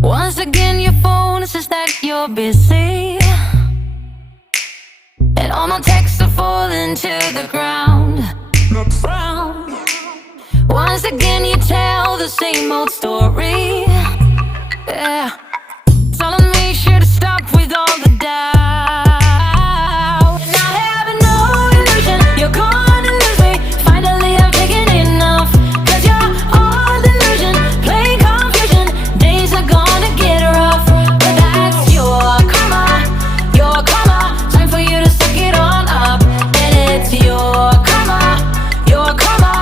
Once again your phone says that you're busy, and all my texts are falling to the ground. Once again you tell the same old story, yeah, telling me should stop with all the doubt. And I have no illusion you're gonna lose me. Finally I've taken enough, 'cause you're all delusion, play confusion. Days are gonna get rough, but that's your karma, your karma. Time for you to suck it on up. And it's your karma, your karma.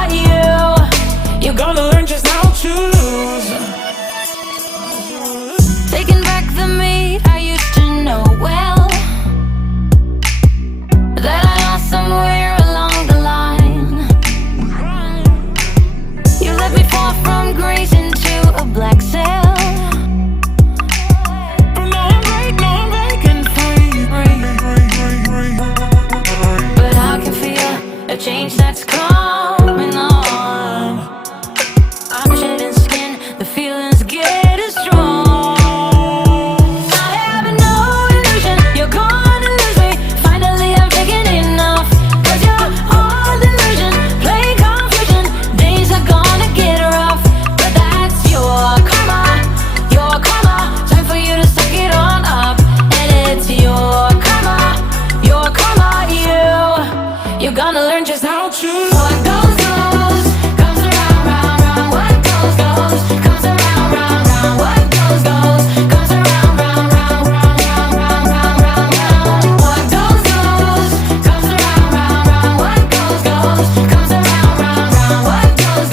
You're gonna learn just how to lose. Taking back the me I used to know well, that I lost somewhere along the line. You let me fall from grace into a black cell, but now I'm breaking free. But I can feel a change that's coming on. I'm shedding skin, the feelings getting strong. I have no illusion you're gonna lose me. Finally I'm taking enough, 'cause you're all delusion, play confusion. Days are gonna get rough, but that's your karma, your karma. Time for you to suck it on up. And it's your karma, your karma. You're gonna learn just how to. What goes comes around, round, round. What goes comes around, round, round. What goes comes around, round, round, round, round, round, round, round, round. What goes comes around, round, round. What goes comes around, round, round. What goes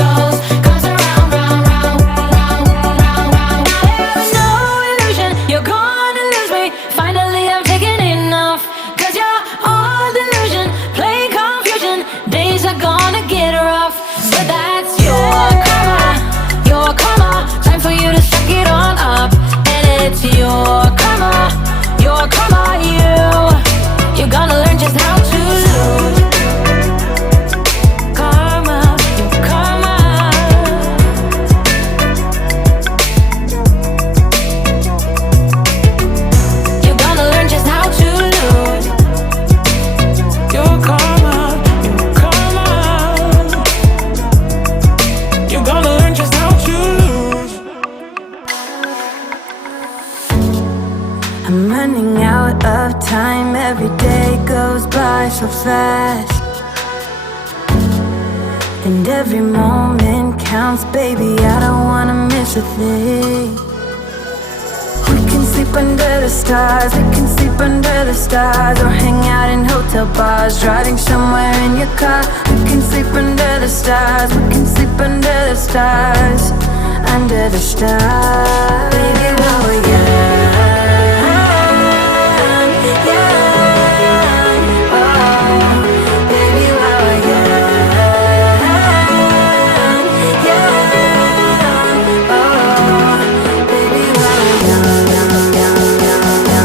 comes around, round, round, round, round, round. I have no illusion you're gonna lose me. Finally I'm taking enough, 'cause you're all delusion, play confusion. Days are gonna get rough, but that's your karma, your karma. Time for you to suck it on up. And it's your karma, your karma. You're gonna learn just how to lose. Karma, your karma. You're gonna learn just how to lose. Your karma, your karma. You're gonna learn just how to lose. I'm running out of time, every day goes by so fast, and every moment counts, baby, I don't wanna miss a thing. We can sleep under the stars, we can sleep under the stars, or hang out in hotel bars, driving somewhere in your car. We can sleep under the stars, we can sleep under the stars, under the stars. Baby, while we're young, young, oh, baby, while we're young, young, oh, baby, while we're young, young, young, young, young, young,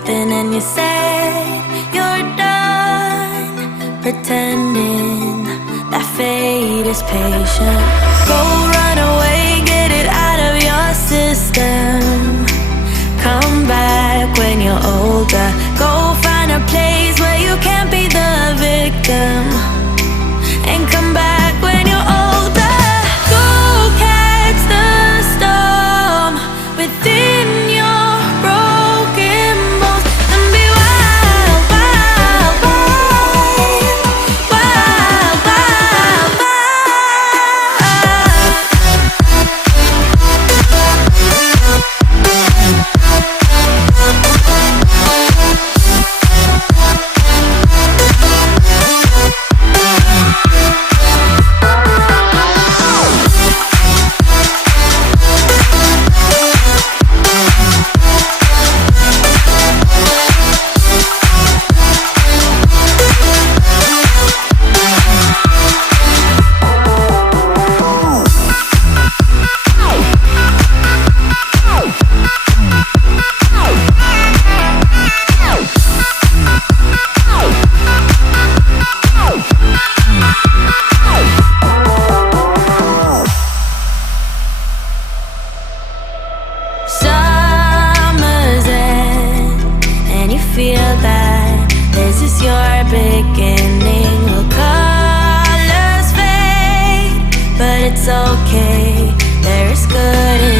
something and you said you're done pretending that fate is patient. Go run away, get it out of your system. Come back when you're older. Go find a place where you can't be the victim. And come back when you're older. Go catch the storm within your broken bones and be wild, wild, wild, wild, wild, wild. Summer's end, and you feel that this is your beginning. Well, colors fade, but it's okay. There is good in